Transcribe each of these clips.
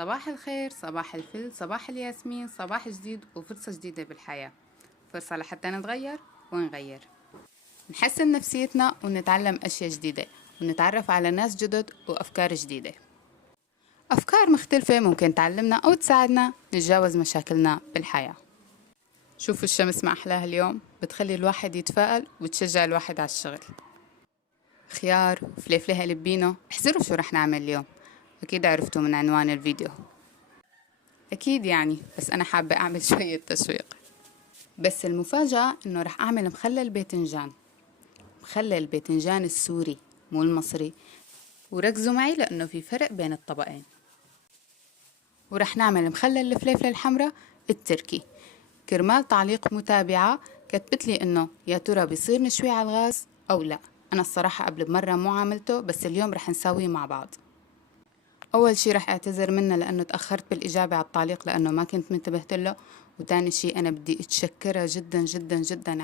صباح الخير، صباح الفل، صباح الياسمين، صباح جديد وفرصة جديدة بالحياة. فرصة لحتى نتغير ونغير، نحسن نفسيتنا ونتعلم أشياء جديدة ونتعرف على ناس جدد وأفكار جديدة. أفكار مختلفة ممكن تعلمنا أو تساعدنا نتجاوز مشاكلنا بالحياة. شوفوا الشمس ما أحلاها اليوم، بتخلي الواحد يتفائل وتشجع الواحد على الشغل. خيار وفليفلة لبينو، احذروا شو رح نعمل اليوم. أكيد عرفتوا من عنوان الفيديو. أكيد يعني، بس أنا حابة أعمل شوية تشويق. بس المفاجأة إنه رح أعمل مخلل باذنجان. مخلل باذنجان السوري مو المصري، وركزوا معي لأنه في فرق بين الطبقين. ورح نعمل مخلل الفليفلة الحمراء التركي. كرمال تعليق متابعة كتبت لي إنه يا ترى بيصير نشويه على الغاز أو لا. أنا الصراحة قبل بمرة مو عملته، بس اليوم رح نساويه مع بعض. أول شي رح أعتذر منه لأنه تأخرت بالإجابة على التعليق لأنه ما كنت منتبهت له. وتاني شي أنا بدي أتشكرها جدا جدا جدا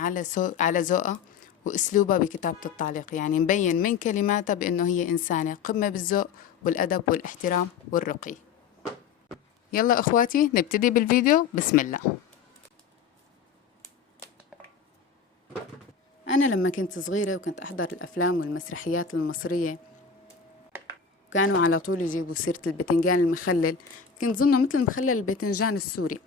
على ذوقها وأسلوبها بكتابة التعليق. يعني مبين من كلماتها بأنه هي إنسانة قمة بالذوق والأدب والاحترام والرقي. يلا أخواتي نبتدي بالفيديو. بسم الله. أنا لما كنت صغيرة وكنت أحضر الأفلام والمسرحيات المصرية كانوا على طول يجيبوا سيرة البتنجان المخلل، كنت ظنه مثل مخلل البتنجان السوري.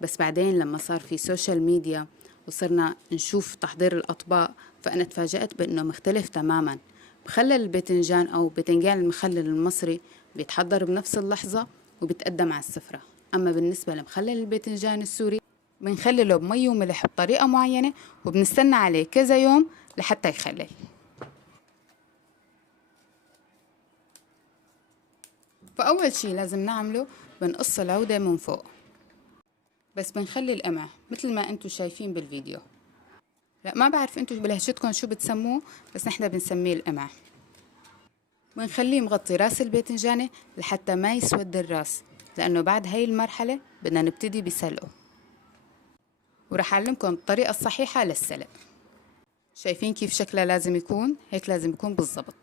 بس بعدين لما صار في سوشيال ميديا وصرنا نشوف تحضير الأطباق، فأنا تفاجأت بأنه مختلف تماما. مخلل البتنجان أو بتنجان المخلل المصري بيتحضر بنفس اللحظة وبيتقدم على السفرة. أما بالنسبة لمخلل البتنجان السوري بنخلله بمي وملح بطريقة معينة وبنستنى عليه كذا يوم لحتى يخلل. فأول شي لازم نعمله بنقص العودة من فوق، بس بنخلي القمع مثل ما انتو شايفين بالفيديو. لا ما بعرف انتو بلهجتكم شو بتسموه، بس نحن بنسميه القمع. بنخليه مغطي راس الباذنجانة لحتى ما يسود الراس، لأنه بعد هاي المرحلة بدنا نبتدي بسلقه. ورح أعلمكم الطريقة الصحيحة للسلق. شايفين كيف شكله لازم يكون؟ هيك لازم يكون بالضبط.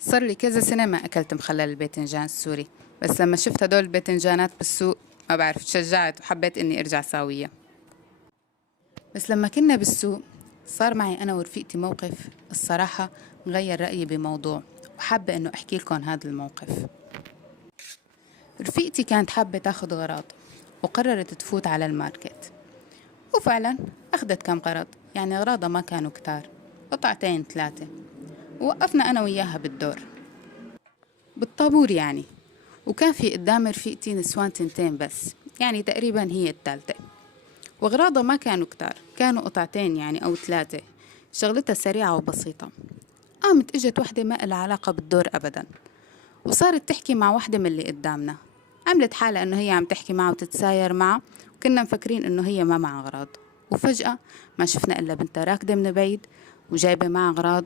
صار لي كذا سنة ما أكلت مخلل الباذنجان السوري، بس لما شفت هدول الباذنجانات بالسوق ما بعرف تشجعت وحبيت إني أرجع ساوية. بس لما كنا بالسوق صار معي أنا ورفيقتي موقف الصراحة مغير رأيي بموضوع، وحابة إنه أحكي لكم هذا الموقف. رفيقتي كانت حابة تاخد غراض وقررت تفوت على الماركت، وفعلا أخدت كم غرض، يعني أغراضها ما كانوا كتار، قطعتين 3. ووقفنا أنا وياها بالدور بالطابور يعني، وكان في قدام رفيقتي نسوان 2 بس، يعني تقريبا هي الثالثة. وأغراضها ما كانوا كتار، كانوا قطعتين يعني أو 3. شغلتها سريعة وبسيطة. قامت اجت وحدة ما لها علاقة بالدور أبدا، وصارت تحكي مع وحدة من اللي قدامنا. عملت حالة إنه هي عم تحكي معه وتتساير معه، وكنا مفكرين إنه هي ما معها أغراض. وفجأة ما شفنا إلا بنتها راكدة من بعيد وجايبة معها أغراض.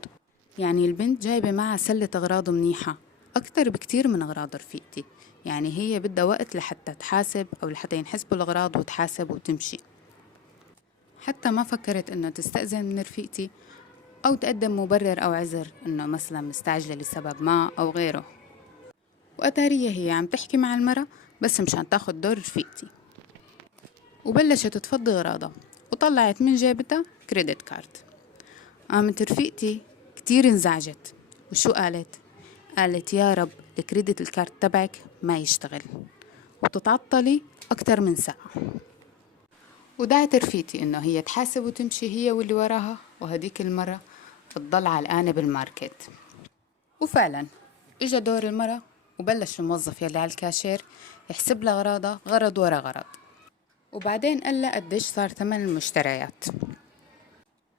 يعني البنت جايبة معها سلة أغراض منيحة أكتر بكتير من أغراض رفيقتي. يعني هي بدها وقت لحتى تحاسب أو لحتى ينحسبوا الأغراض وتحاسب وتمشي. حتى ما فكرت إنه تستأذن من رفيقتي أو تقدم مبرر أو عذر إنه مثلا مستعجلة لسبب ما أو غيره. وأتارية هي عم تحكي مع المرة بس مشان تاخد دور رفيقتي. وبلشت تفضي أغراضها وطلعت من جيبتها كريدت كارد. قامت رفيقتي كتير انزعجت. وشو قالت؟ قالت يا رب الكريدت الكارد تبعك ما يشتغل وتتعطلي أكتر من ساعة. ودعت رفيقتي إنه هي تحاسب وتمشي هي واللي وراها، وهديك المرة تضل علقانة بالماركت. وفعلا إجا دور المرة وبلش الموظف يلي على الكاشير يحسب لها أغراضها غرض ورا غرض، وبعدين قال لها قديش صار ثمن المشتريات.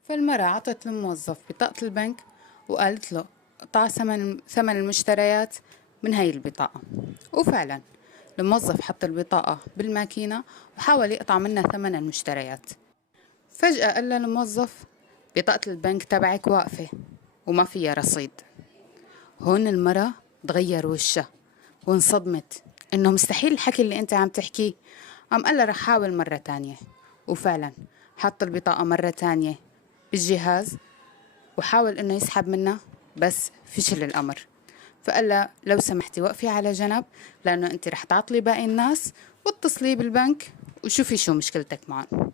فالمرة عطت الموظف بطاقة البنك وقالت له قطع ثمن المشتريات من هاي البطاقة. وفعلا الموظف حط البطاقة بالماكينة وحاول يقطع منها ثمن المشتريات. فجأة قال الموظف بطاقة البنك تبعك واقفة وما فيها رصيد. هون المرة تغير وشها وانصدمت انه مستحيل الحكي اللي انت عم تحكيه. قام قال لها رح حاول مرة تانية، وفعلا حط البطاقة مرة تانية بالجهاز وحاول انه يسحب منها، بس فشل الامر. فقال لها لو سمحتي وقفي على جنب، لانه انت رح تعطلي باقي الناس، واتصلي بالبنك وشوفي شو مشكلتك معهم.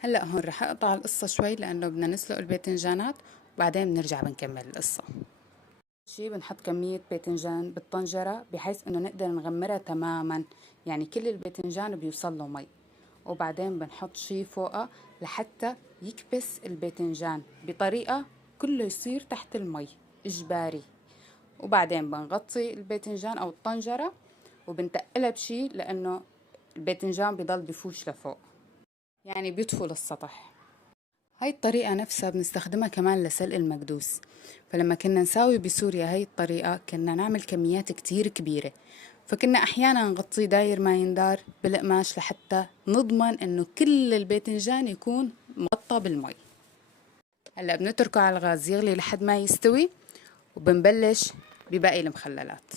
هلا هون رح اقطع القصة شوي لانه بدنا نسلق الباذنجانات، وبعدين بنرجع بنكمل القصة. شي بنحط كمية باذنجان بالطنجرة بحيث انه نقدر نغمرها تماما، يعني كل الباذنجان بيوصل له مي. وبعدين بنحط شي فوقها لحتى يكبس الباذنجان بطريقة كله يصير تحت المي إجباري. وبعدين بنغطي الباذنجان أو الطنجرة وبنتقلها بشي، لأنه الباذنجان بضل بفوش لفوق، يعني بيطفو للسطح. هاي الطريقة نفسها بنستخدمها كمان لسلق المكدوس. فلما كنا نساوي بسوريا هاي الطريقة كنا نعمل كميات كتير كبيرة، فكنا أحيانا نغطيه داير ما يندار بالقماش لحتى نضمن إنه كل الباذنجان يكون مغطى بالمي. هلا بنتركه على الغاز يغلي لحد ما يستوي، وبنبلش بباقي المخللات.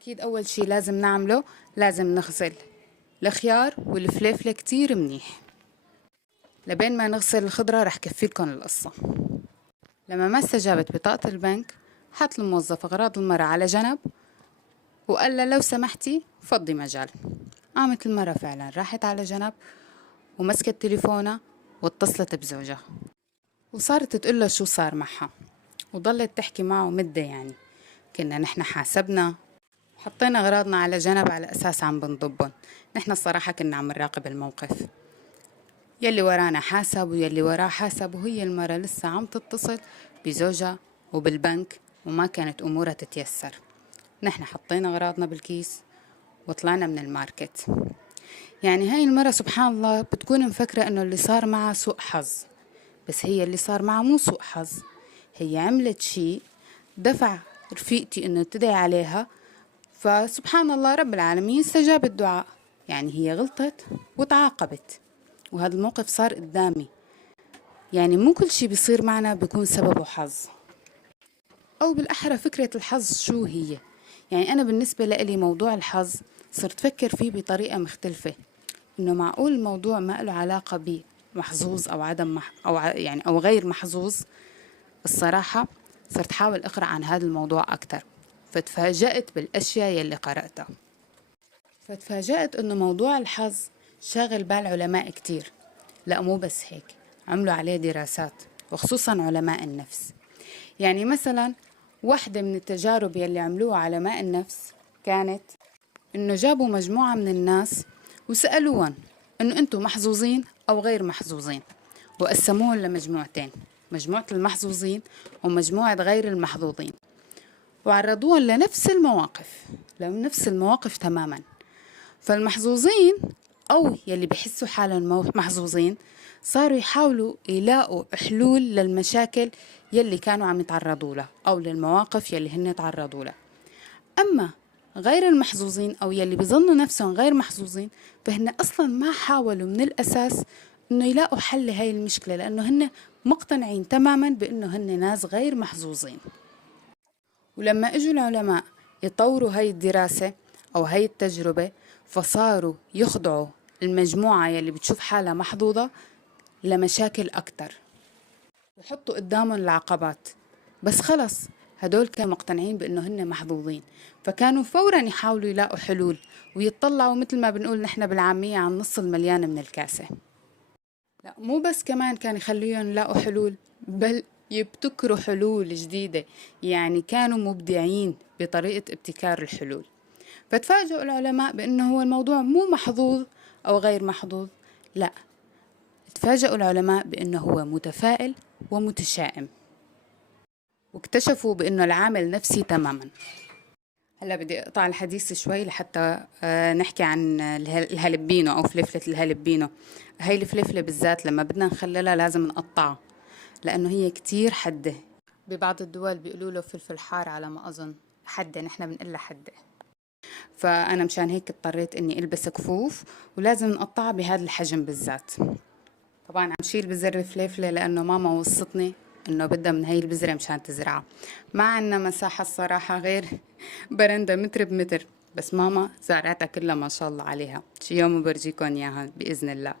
أكيد أول شي لازم نعمله لازم نغسل الخيار والفليفلة كتير منيح. لبين ما نغسل الخضرة رح كفيلكن القصة. لما ما استجابت بطاقة البنك، حط الموظف أغراض المرة على جنب وقال لها لو سمحتي فضي مجال. قامت المرة فعلا راحت على جنب ومسكت تليفونها واتصلت بزوجها، وصارت تقول له شو صار معها، وضلت تحكي معه مدة. يعني كنا نحن حاسبنا وحطينا أغراضنا على جنب على أساس عم بنضبن. نحن الصراحة كنا عم نراقب الموقف، يلي ورانا حاسب ويلي وراه حاسب، وهي المرة لسه عم تتصل بزوجها وبالبنك وما كانت أمورها تتيسر. نحن حطينا أغراضنا بالكيس وطلعنا من الماركت. يعني هاي المرة سبحان الله بتكون مفكرة انه اللي صار معها سوء حظ، بس هي اللي صار معها مو سوء حظ، هي عملت شيء دفع رفيقتي انه تدعي عليها، فسبحان الله رب العالمين استجاب الدعاء. يعني هي غلطت وتعاقبت، وهذا الموقف صار قدامي. يعني مو كل شيء بيصير معنا بيكون سببه حظ، أو بالأحرى فكرة الحظ شو هي. يعني أنا بالنسبة لي موضوع الحظ صرت فكر فيه بطريقة مختلفة، إنه معقول الموضوع ما له علاقة بمحظوظ أو عدم يعني أو غير محظوظ. الصراحة صرت حاول أقرأ عن هذا الموضوع أكتر، فتفاجأت بالأشياء يلي قرأتها. فتفاجأت إنه موضوع الحظ شاغل بال علماء كتير. لا مو بس هيك، عملوا عليه دراسات وخصوصا علماء النفس. يعني مثلا واحدة من التجارب يلي عملوها علماء النفس كانت إنه جابوا مجموعة من الناس وسألوهم إنه أنتم محظوظين أو غير محظوظين، وقسموهم لمجموعتين، مجموعة المحظوظين ومجموعة غير المحظوظين، وعرضوهم لنفس المواقف تماما. فالمحظوظين أو يلي بيحسوا حالهم محظوظين صاروا يحاولوا يلاقوا حلول للمشاكل يلي كانوا عم يتعرضوا لها أو للمواقف يلي هن تعرضوا لها. أما غير المحظوظين أو يلي بيظنوا نفسهم غير محظوظين فهن أصلا ما حاولوا من الأساس إنه يلاقوا حل لهاي المشكلة، لأنه هن مقتنعين تماما بأنه هن ناس غير محظوظين. ولما اجوا العلماء يطوروا هاي الدراسة أو هاي التجربة، فصاروا يخضعوا المجموعة يلي بتشوف حالها محظوظة لمشاكل أكتر، ويحطوا قدامهم العقبات، بس خلص هدول كانوا مقتنعين بأنه هن محظوظين، فكانوا فورا يحاولوا يلاقوا حلول ويطلعوا مثل ما بنقول نحن بالعامية عن نص المليان من الكاسة. لا مو بس كمان كان يخليهم يلاقوا حلول، بل يبتكروا حلول جديدة. يعني كانوا مبدعين بطريقة ابتكار الحلول. فتفاجئوا العلماء بأنه هو الموضوع مو محظوظ أو غير محظوظ، لا، تفاجئوا العلماء بأنه هو متفائل ومتشائم، واكتشفوا بأنه العامل نفسي تماما. هلا بدي أقطع الحديث شوي لحتى نحكي عن الهالبينو أو فلفلة الهالبينو. هاي الفلفلة بالذات لما بدنا نخللها لازم نقطعها، لأنه هي كتير حدة. ببعض الدول بيقولوا له فلفل حار على ما أظن، حدة، نحن بنقلها حدة. فأنا مشان هيك اضطريت إني ألبس كفوف، ولازم نقطعها بهذا الحجم بالذات. طبعا عم شيل بذر الفليفلة لأنه ماما وصتني إنه بدها من هاي البذرة مشان تزرعها. ما عنا مساحة الصراحة غير برندة متر بمتر، بس ماما زرعتها كلها ما شاء الله عليها، شي يوم برجيكم إياها بإذن الله.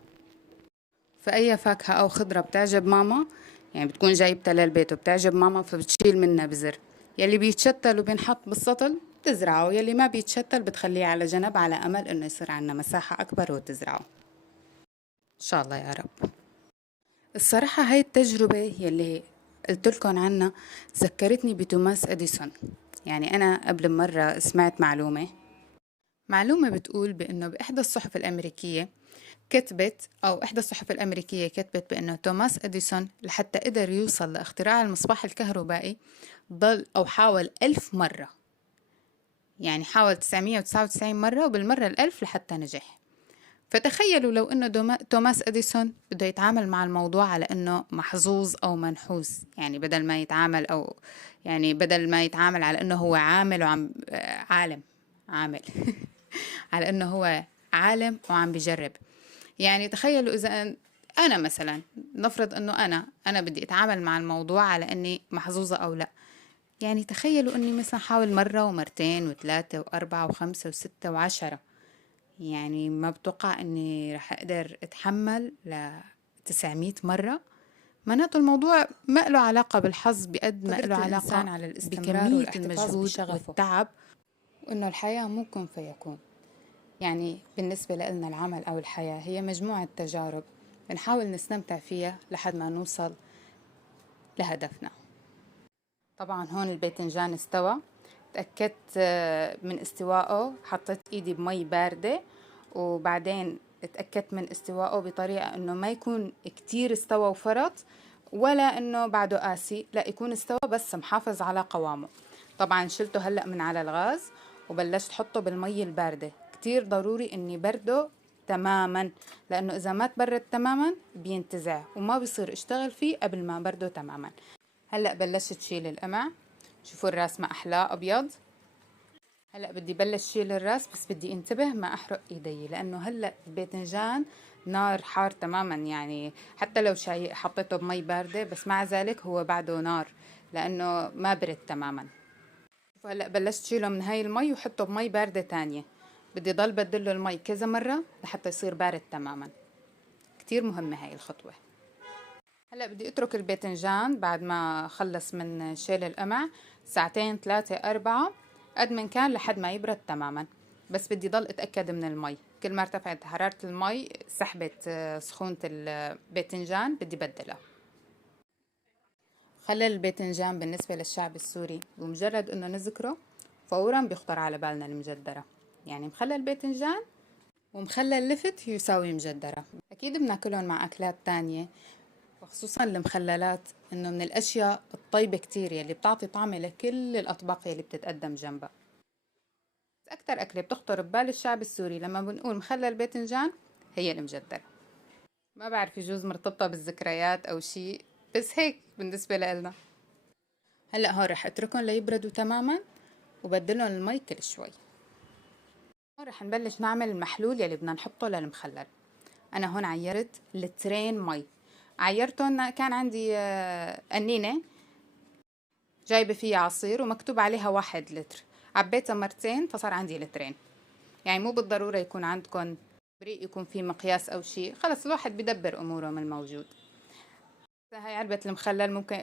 فأي فاكهة أو خضرة بتعجب ماما، يعني بتكون جايبتها للبيت وبتعجب ماما، فبتشيل منها بزر. يلي بيتشتل وبينحط بالسطل بتزرعه، يلي ما بيتشتل بتخليه على جنب على أمل إنه يصير عنا مساحة أكبر وتزرعه إن شاء الله يا رب. الصراحة هاي التجربة يلي قلت لكم عنها ذكرتني بتوماس أديسون. يعني أنا قبل مرة سمعت معلومة بتقول بأنه بإحدى الصحف الأمريكية إحدى الصحف الأمريكية كتبت بأنه توماس أديسون لحتى قدر يوصل لاختراع المصباح الكهربائي ضل أو حاول 1000 مرة. يعني حاول 999 مرة وبالمرة ال1000 لحتى نجح. فتخيلوا لو إنه توماس أديسون بده يتعامل مع الموضوع على إنه محظوظ أو منحوس، يعني بدل ما يتعامل على إنه هو عامل وعم عالم عامل على إنه هو عالم وعم بيجرب. يعني تخيلوا إذا أنا مثلا نفرض إنه أنا بدي أتعامل مع الموضوع على إني محظوظة أو لا. يعني تخيلوا إني مثلا حاول مرة ومرتين وثلاثة وأربعة وخمسة وستة وعشرة، يعني ما بتوقع إني رح أقدر أتحمل 900 مرة. معناته الموضوع ما له علاقة بالحظ بقد ما له علاقة على الاستمرار بكمية والاحتفاظ المجهود بشغفه. والتعب، وإنه الحياة مو كن فيكون. يعني بالنسبة لنا العمل أو الحياة هي مجموعة تجارب بنحاول نستمتع فيها لحد ما نوصل لهدفنا. طبعا هون الباذنجان استوى، تأكدت من استوائه، حطيت ايدي بمي باردة وبعدين اتأكدت من استوائه بطريقة انه ما يكون كتير استوى وفرط ولا انه بعده قاسي، لا يكون استوى بس محافظ على قوامه. طبعا شلته هلأ من على الغاز وبلشت حطه بالمي الباردة. كتير ضروري اني برده تماما، لانه اذا ما تبرد تماما بينتزع وما بيصير اشتغل فيه قبل ما برده تماما. هلأ بلشت شيل القمع، شوفوا الراس ما أحلاه أبيض. هلأ بدي بلش شيل الراس، بس بدي انتبه ما أحرق إيدي، لأنه هلأ الباذنجان نار حار تماما. يعني حتى لو حطيته بمي باردة بس مع ذلك هو بعده نار لأنه ما برد تماما. شوفوا هلأ بلشت شيله من هاي المي وحطه بمي باردة تانية. بدي ضل بدله المي كذا مرة لحتى يصير بارد تماما. كتير مهمة هاي الخطوة. هلأ بدي اترك الباذنجان بعد ما خلص من شيل القمع ساعتين 3 4 قد من كان لحد ما يبرد تماما. بس بدي ضل اتأكد من المي، كل ما ارتفعت حرارة المي سحبت سخونة الباذنجان بدي بدلها. خلل الباذنجان بالنسبة للشعب السوري بمجرد انه نذكره فورا بيخطر على بالنا المجدرة. يعني مخلل باذنجان ومخلل لفت يساوي مجدرة. اكيد بناكلهم مع اكلات تانية، وخصوصا المخللات انه من الاشياء الطيبة كتير يلي بتعطي طعمة لكل الاطباق يلي بتتقدم جنبها. اكتر اكلة بتخطر ببال الشعب السوري لما بنقول مخلل باذنجان هي المجدرة. ما بعرف يجوز مرتبطة بالذكريات او شيء، بس هيك بالنسبة لنا. هلأ هون رح اتركهم ليبردوا تماما وبدلهم المي كل شوي. هون رح نبلش نعمل المحلول يلي بدنا نحطه للمخلل. انا هون عيرت لترين مي، عيرتهم كان عندي قنينة جايبة فيها عصير ومكتوب عليها 1 لتر، عبيتها مرتين فصار عندي لترين. يعني مو بالضرورة يكون عندكم بريق يكون فيه مقياس أو شيء، خلص الواحد بدبر أموره من الموجود. هاي علبة المخلل ممكن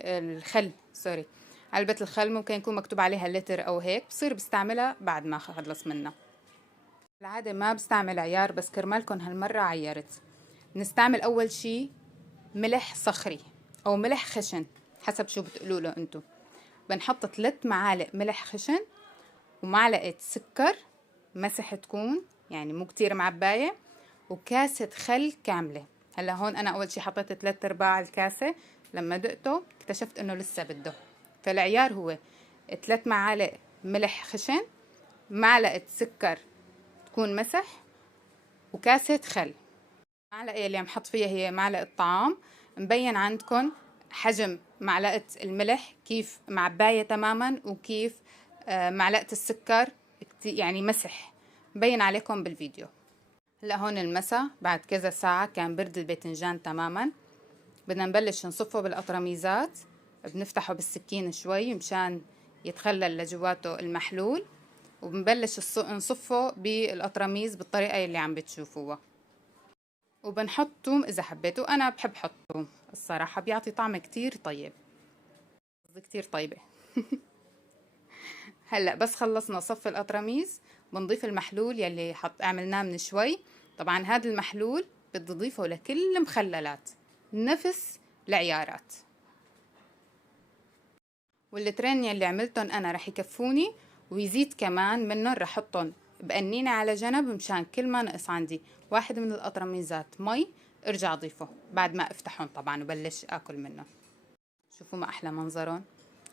علبة الخل ممكن يكون مكتوب عليها لتر أو هيك، بصير بستعملها بعد ما خلص منها. العادة ما بستعمل عيار، بس كرمالكن هالمرة عيرت. نستعمل أول شي ملح صخري أو ملح خشن حسب شو بتقولوا له أنتو. بنحط 3 معالق ملح خشن ومعلقة سكر مسح تكون يعني مو كتير معباية، وكاسة خل كاملة. هلا هون أنا أول شي حطيت 3/4 الكاسة، لما دقته اكتشفت إنه لسه بده. فالعيار هو 3 معالق ملح خشن، معلقة سكر تكون مسح، وكاسة خل. المعلقة اللي عم حط فيها هي معلقة طعام، مبين عندكم حجم معلقة الملح كيف معباية تماما، وكيف معلقة السكر يعني مسح مبين عليكم بالفيديو. هلا هون المسا بعد كذا ساعة كان برد الباذنجان تماما. بدنا نبلش نصفه بالقطرميزات، بنفتحه بالسكين شوي مشان يتخلل لجواته المحلول، وبنبلش نصفه بالقطرميز بالطريقة اللي عم بتشوفوها. وبنحط توم إذا حبيتوا، أنا بحب حط توم الصراحة، بيعطي طعم كتير طيب، كتير طيبة. هلأ بس خلصنا صف القطرميز بنضيف المحلول يلي عملناه من شوي. طبعا هذا المحلول بدي اضيفه لكل مخللات نفس العيارات، واللترين يلي عملتهم انا رح يكفوني، ويزيد كمان منهم رح احطهم بقنينة على جنب مشان كل ما نقص عندي واحد من القطرميزات مي ارجع اضيفه بعد ما افتحهم طبعا وبلش اكل منهم. شوفوا ما احلى منظرهم،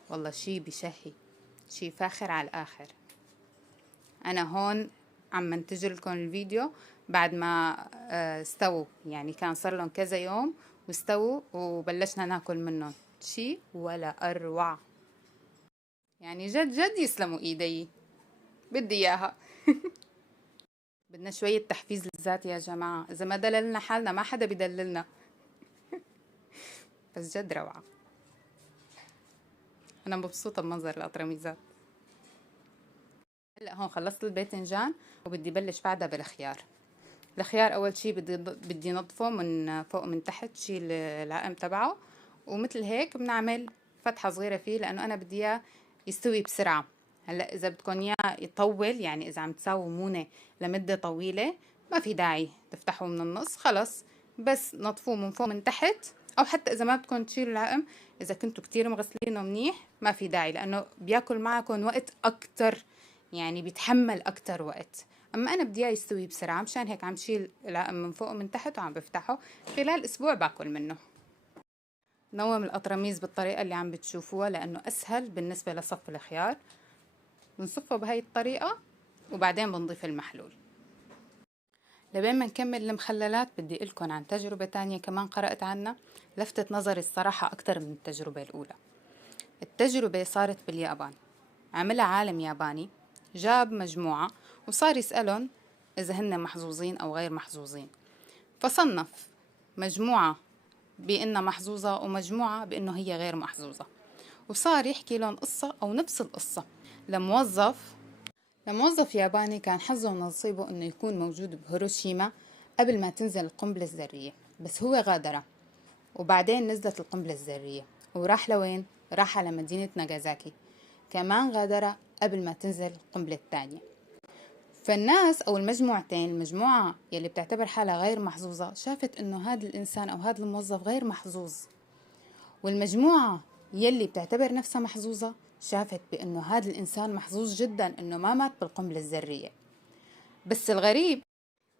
والله شي بشهي، شي فاخر على الاخر. انا هون عم منتج لكم الفيديو بعد ما استووا، يعني كان صار لهم كذا يوم واستووا وبلشنا ناكل منهم، شي ولا اروع. يعني جد جد يسلموا ايدي، بدي اياها. بدنا شوية تحفيز للذات يا جماعة، اذا ما دللنا حالنا ما حدا بدللنا. بس جد روعة، انا مبسوطة بمنظر القطرميزات. هلا هون خلصت الباذنجان وبدي بلش بعدها بالخيار. الخيار اول شي بدي نظفه من فوق من تحت، شيل العقم تبعه، ومثل هيك بنعمل فتحة صغيرة فيه لانه انا بدي اياه يستوي بسرعة. هلا اذا بدكم اياه يطول، يعني اذا عم تساووا مونة لمدة طويلة، ما في داعي تفتحوه من النص، خلص بس نطفوه من فوق من تحت. او حتى اذا ما بدكم تشيلوا العقم، اذا كنتوا كتير مغسلينه منيح ما في داعي، لانه بياكل معكم وقت اكتر، يعني بيتحمل اكتر وقت. اما انا بدي اياه يستوي بسرعه، مشان هيك عم شيل العقم من فوق ومن تحت وعم بفتحه، خلال اسبوع باكل منه. نوم القطرميز بالطريقه اللي عم بتشوفوها لانه اسهل بالنسبه لصف الخيار. بنصفه بهاي الطريقه وبعدين بنضيف المحلول. لبين ما نكمل المخللات بدي لكم عن تجربه تانية كمان قرأت عنها، لفتت نظري الصراحه اكتر من التجربه الاولى. التجربه صارت باليابان، عملها عالم ياباني، جاب مجموعة وصار يسألهم إذا هن محظوظين أو غير محظوظين، فصنف مجموعة بأنها محظوظة ومجموعة بأنه هي غير محظوظة، وصار يحكي لهم قصة أو نفس القصة لموظف ياباني كان حظه ونصيبه أنه يكون موجود بهيروشيما قبل ما تنزل القنبلة الذرية، بس هو غادر، وبعدين نزلت القنبلة الذرية وراح لوين؟ راح على مدينة ناغازاكي، كمان غادر قبل ما تنزل القنبلة الثانية. فالناس أو المجموعتين، المجموعة يلي بتعتبر حالها غير محظوظة شافت إنه هذا الإنسان أو هذا الموظف غير محظوظ، والمجموعة يلي بتعتبر نفسها محظوظة شافت بإنه هذا الإنسان محظوظ جدا إنه ما مات بالقنبلة الذرية. بس الغريب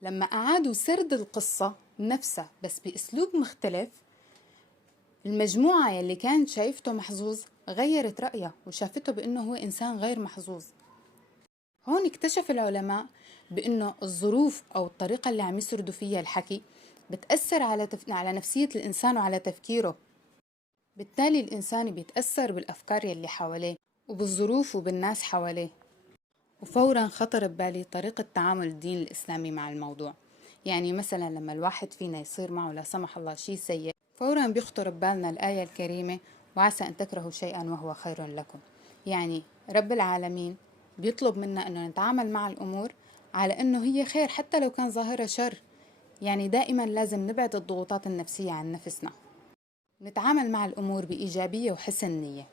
لما أعادوا سرد القصة نفسها بس بأسلوب مختلف، المجموعة يلي كانت شايفته محظوظ غيرت رأيها وشافته بأنه هو إنسان غير محظوظ. هون اكتشف العلماء بأنه الظروف أو الطريقة اللي عم يسردوا فيها الحكي بتأثر على نفسية الإنسان وعلى تفكيره، بالتالي الإنسان بيتأثر بالأفكار يلي حواليه وبالظروف وبالناس حواليه. وفورا خطر ببالي طريقة تعامل الدين الإسلامي مع الموضوع، يعني مثلا لما الواحد فينا يصير معه لا سمح الله شيء سيء، فورا بيخطر ببالنا الآية الكريمة وعسى أن تكرهوا شيئا وهو خير لكم. يعني رب العالمين بيطلب منا أنه نتعامل مع الأمور على أنه هي خير حتى لو كان ظاهرها شر. يعني دائما لازم نبعد الضغوطات النفسية عن نفسنا، نتعامل مع الأمور بإيجابية وحسن نية.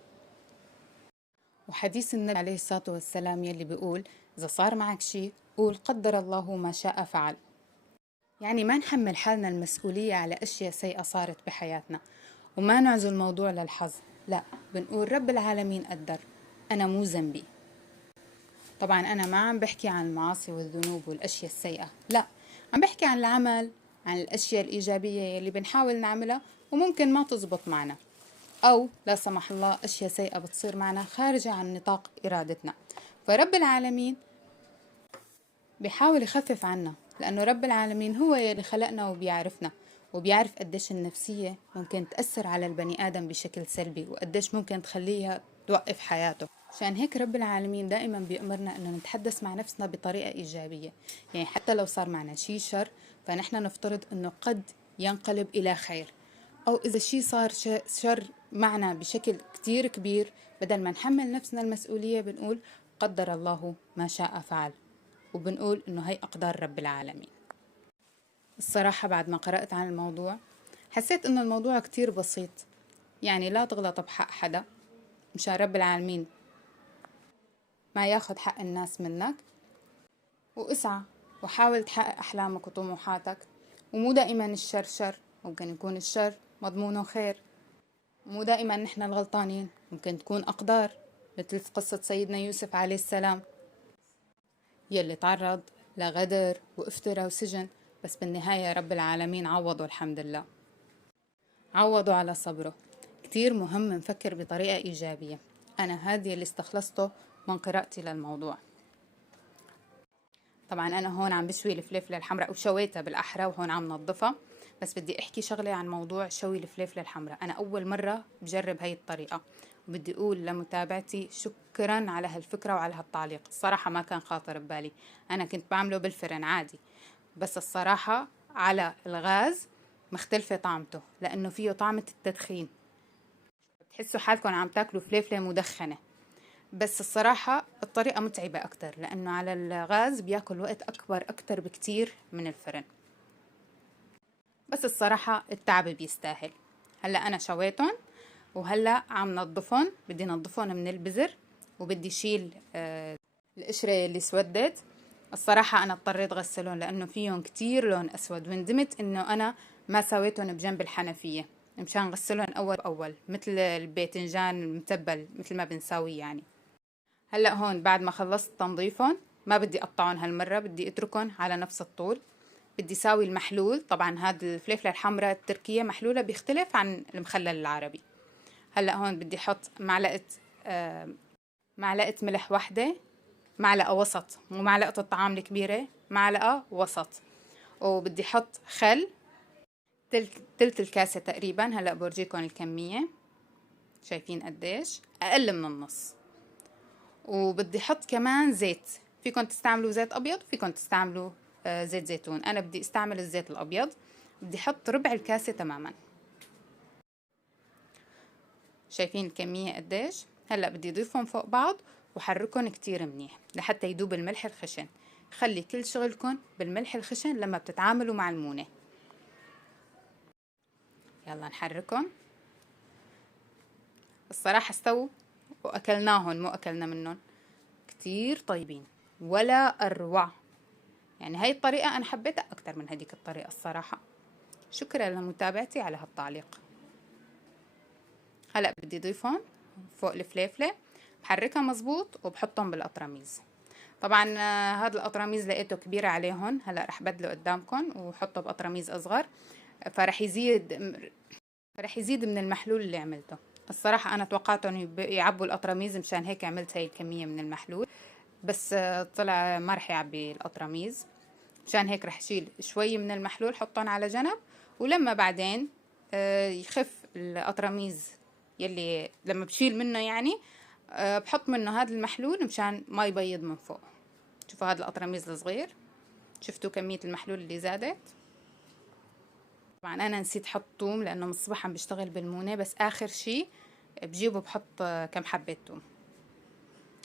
وحديث النبي عليه الصلاة والسلام يلي بيقول إذا صار معك شيء قول قدر الله ما شاء فعل. يعني ما نحمل حالنا المسؤولية على أشياء سيئة صارت بحياتنا وما نعزل الموضوع للحظ، لا، بنقول رب العالمين قدر، أنا مو ذنبي. طبعا أنا ما عم بحكي عن المعاصي والذنوب والأشياء السيئة، لا، عم بحكي عن العمل، عن الأشياء الإيجابية يلي بنحاول نعملها وممكن ما تزبط معنا، أو لا سمح الله أشياء سيئة بتصير معنا خارجة عن نطاق إرادتنا. فرب العالمين بيحاول يخفف عنا، لأنه رب العالمين هو يلي خلقنا وبيعرفنا وبيعرف قديش النفسية ممكن تأثر على البني آدم بشكل سلبي وقديش ممكن تخليها توقف حياته. عشان هيك رب العالمين دائما بيأمرنا أنه نتحدث مع نفسنا بطريقة إيجابية، يعني حتى لو صار معنا شيء شر فنحن نفترض أنه قد ينقلب إلى خير، أو إذا شيء صار شر معنا بشكل كتير كبير، بدل ما نحمل نفسنا المسؤولية بنقول قدر الله ما شاء فعل، وبنقول إنه هي أقدار رب العالمين. الصراحة بعد ما قرأت عن الموضوع حسيت إنه الموضوع كتير بسيط، يعني لا تغلط بحق حدا مشان رب العالمين ما ياخد حق الناس منك، واسعى وحاول تحقق أحلامك وطموحاتك. ومو دائما الشر شر، ممكن يكون الشر مضمونه خير. مو دائما نحن الغلطانين، ممكن تكون أقدار، مثل قصة سيدنا يوسف عليه السلام يلي تعرض لغدر وافتراء وسجن، بس بالنهاية رب العالمين عوضه الحمد لله، عوضه على صبره. كتير مهم نفكر بطريقة إيجابية. أنا هذه اللي استخلصته من قراءتي للموضوع. طبعا أنا هون عم بشوي الفلفلة الحمراء وشويتها بالأحرى، وهون عم نظفها. بس بدي أحكي شغلة عن موضوع شوي الفلفلة الحمراء. أنا أول مرة بجرب هاي الطريقة، وبدي أقول لمتابعتي شكرا على هالفكرة وعلى هالتعليق. الصراحة ما كان خاطر ببالي، أنا كنت بعمله بالفرن عادي، بس الصراحة على الغاز مختلفة طعمته، لأنه فيه طعمة التدخين، بتحسوا حالكم عم تاكلوا فلفلة مدخنة. بس الصراحة الطريقة متعبة أكتر، لأنه على الغاز بياكل وقت أكتر بكتير من الفرن. بس الصراحة التعب بيستاهل. هلأ أنا شويتهم، وهلأ عم نظفهم. بدي نظفهم من البذر، وبدي شيل القشرة اللي سودت. الصراحة أنا اضطريت غسلهم لأنه فيهم كتير لون أسود، وندمت إنه أنا ما سويتهم بجنب الحنفية مشان غسلهم أول بأول، مثل الباذنجان المتبل مثل ما بنساوي يعني. هلأ هون بعد ما خلصت تنظيفهم ما بدي أقطعهم هالمرة، بدي أتركهم على نفس الطول. بدي ساوي المحلول. طبعا هذا الفلفلة الحمراء التركية محلولة بيختلف عن المخلل العربي. هلأ هون بدي أحط معلقة ملح واحدة، معلقة وسط، مو معلقة الطعام الكبيرة، معلقة وسط. وبدي أحط خل تلت الكاسة تقريبا. هلأ بورجيكم الكمية، شايفين قديش؟ أقل من النص. وبدي أحط كمان زيت، فيكم تستعملوا زيت أبيض وفيكم تستعملوا زيت زيتون. أنا بدي استعمل الزيت الأبيض. بدي أحط ربع الكاسة تماما. شايفين الكمية قديش؟ هلأ بدي أضيفهم فوق بعض وحركهم كتير منيح لحتى يدوب الملح الخشن. خلي كل شغلكم بالملح الخشن لما بتتعاملوا مع المونة. يلا نحركهم. الصراحة استووا وأكلناهم، مو أكلنا منهم. كتير طيبين ولا أروع. يعني هاي الطريقة أنا حبيتها أكتر من هديك الطريقة الصراحة. شكرا لمتابعتي على هالتعليق. هلأ بدي أضيفهم فوق الفليفلة، بحركها مزبوط وبحطهم بالقطرميز. طبعا هذا القطرميز لقيته كبير عليهم، هلأ رح بدله قدامكم وحطه بقطرميز أصغر، فرح يزيد من المحلول اللي عملته. الصراحة أنا توقعتهم يعبوا القطرميز، مشان هيك عملت هاي الكمية من المحلول، بس طلع ما رح يعبي القطرميز. مشان هيك رح شيل شوي من المحلول حطهم على جنب، ولما بعدين يخف القطرميز يلي لما بشيل منه يعني بحط منه هذا المحلول مشان ما يبيض من فوق. شوفوا هذا القطرميز الصغير، شفتوا كمية المحلول اللي زادت. طبعا انا نسيت احط ثوم لانه من الصبح عم بشتغل بالمونة، بس اخر شي بجيبه بحط كم حبة ثوم.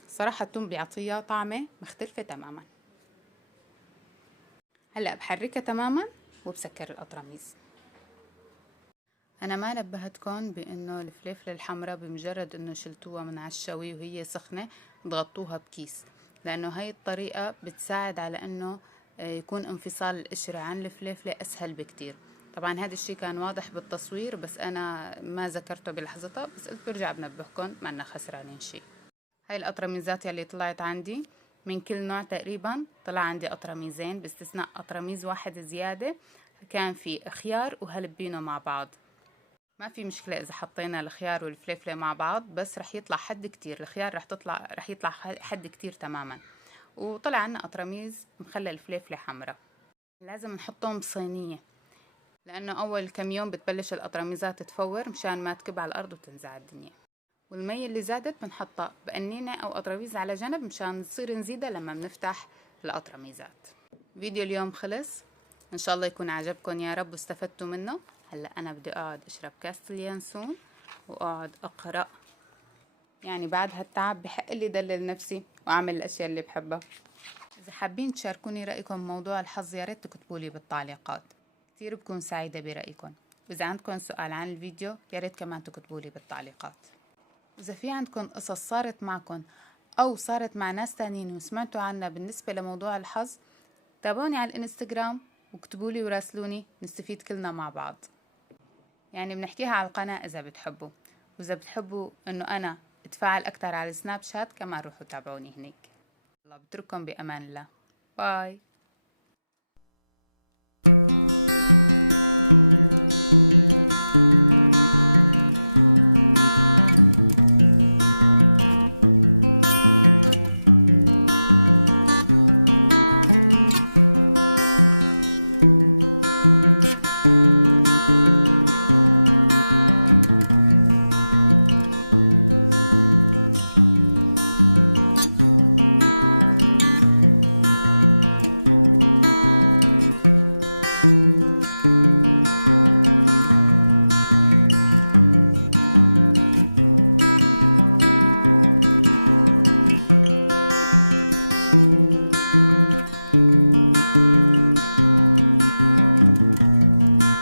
صراحة الثوم بيعطيها طعمة مختلفة تماما. هلأ بحركها تماما وبسكر القطرميز. انا ما نبهتكم بانه الفلفله الحمراء بمجرد انه شلتوها من على الشوي وهي سخنه تغطوها بكيس، لانه هاي الطريقه بتساعد على انه يكون انفصال القشره عن الفلفله اسهل بكتير. طبعا هذا الشيء كان واضح بالتصوير بس انا ما ذكرته بلحظتها، بس قلت برجع بنبهكم ما لنا خسرانين شيء. هاي القطرميزات يلي طلعت عندي من كل نوع تقريبا طلع عندي قطرميزين، باستثناء قطرميز واحد زياده كان في خيار وهلبينو مع بعض. ما في مشكلة إذا حطينا الخيار والفلفلة مع بعض، بس رح يطلع حد كتير. الخيار رح يطلع حد كتير تماما. وطلع عنا قطرميز مخلل فلفلة حمراء. لازم نحطهم بصينية، لأنه أول كم يوم بتبلش القطرميزات تفور مشان ما تكب على الأرض وتنزع الدنيا. والمية اللي زادت بنحطها بقنينة أو قطرميز على جنب مشان نصير نزيدها لما بنفتح القطرميزات. فيديو اليوم خلص، إن شاء الله يكون عجبكم يا رب واستفدتوا منه. هلا أنا بدي أقعد أشرب كاسة اليانسون وأقعد أقرأ، يعني بعد هالتعب بحق لي دلل نفسي وأعمل الأشياء اللي بحبها. إذا حابين تشاركوني رأيكم بموضوع الحظ يا ريت تكتبولي بالتعليقات، كتير بكون سعيدة برأيكم. وإذا عندكم سؤال عن الفيديو يا ريت كمان تكتبولي بالتعليقات. إذا في عندكم قصص صارت معكم أو صارت مع ناس تانيين وسمعتوا عنها بالنسبة لموضوع الحظ، تابعوني على الانستغرام واكتبولي وراسلوني، نستفيد كلنا مع بعض. يعني بنحكيها على القناة إذا بتحبوا، وإذا بتحبوا إنه أنا اتفاعل أكتر على السناب شات كمان روحوا تابعوني هناك. الله بترككم بأمان الله. باي.